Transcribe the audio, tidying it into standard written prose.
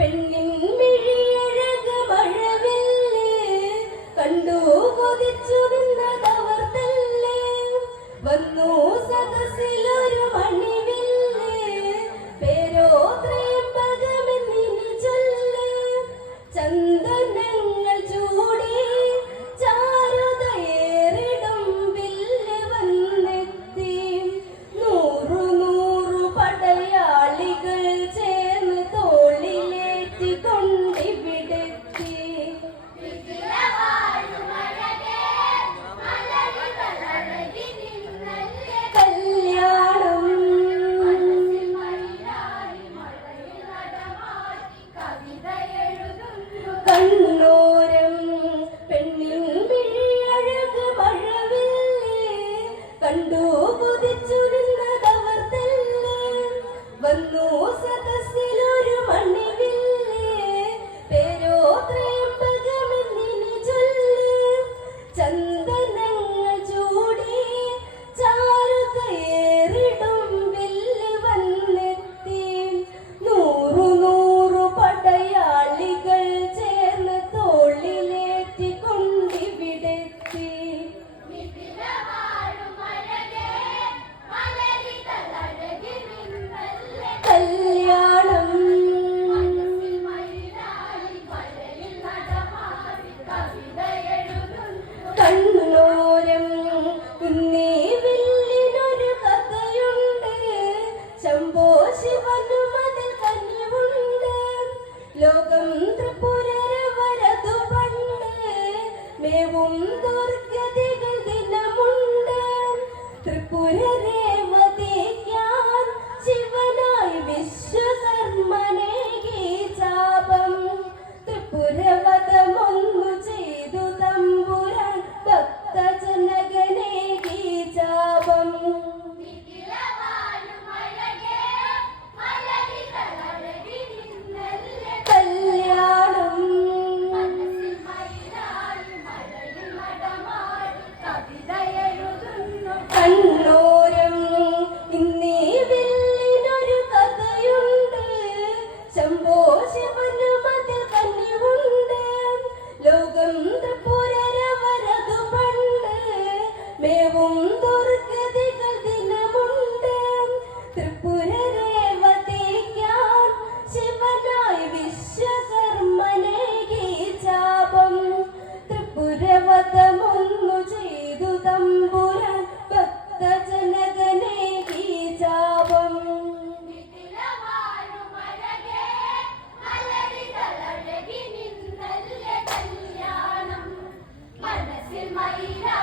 പെണ്ണിൻ മിഴിയഴക് മഴവില്ല് കണ്ടു കൊതിച്ചു നിന്നതവർ തല്ല് വന്നു സദസ്സിലൊരു മണിവില്ല് പേരോ ത്രയംബകമെന്നിനി ചൊല്ല് ചന്ദനങ്ങൾ ചൂടി ചാരുതയേറിടും വില്ല് വന്നെത്തി നൂറു നൂറു പടയാളികൾ ചേർന്ന് തോളിലേറ്റി കൊണ്ടിവിടെത്തി കല്യാണം കണ്ണോരം പെണ്ണിൻ മിഴിയഴക് മഴവില്ല് കണ്ടു കൊതിച്ചു നിന്നതവർ തല്ല് വന്നു സദസ്സിലൊരു മണിവില്ല് പേരോ ത്രയംബകമെന്നിനി ചൊല്ല് ചന്ദനങ്ങൾ ചൂടി ചാരുതയേറിടും വില്ല് വന്നെത്തി നൂറു നൂറു പടയാളികൾ ചേർന്ന് തോളിലേറ്റി കൊണ്ടിവിടെത്തി കല്യാണം കണ്ണോരം ഇന്നീ വില്ലിനൊരു കഥയുണ്ട് ശംഭോ ശിവനും അതിൽ കനിവുണ്ട് ലോകം ത്രിപുരരവരതു പണ്ട് മേവും ദുർഗതികൾ ദിനമുണ്ട് ത്രിപുരരേവതിക്കാൻ ശിവനായി വിശ്വകർമ്മനേകി ചാപം ത്രിപുരവധമൊന്നു ചെയ്തു തമ്പുരാൻ ഭക്തജനകനേകി ചാപം കല്യാണം കണ്ണോരം ഇന്നീ വില്ലിനൊരു കഥയുണ്ട് ശംഭോ ശിവനും അതിൽ കനിവുണ്ട് ലോകം ത്രിപുരരവരതു പണ്ട് മേവും ദുർഗതികൾ ദിനമുണ്ട് ത്രിപുരരേവതിക്കാൻ ശിവനായി വിശ്വകർമ്മനേകി ചാപം ത്രിപുരവധമൊന്നു ചെയ്തു തമ്പുരാൻ ഭക്തജനകനേകി ചാപം മനസ്സിൽ മയിലാ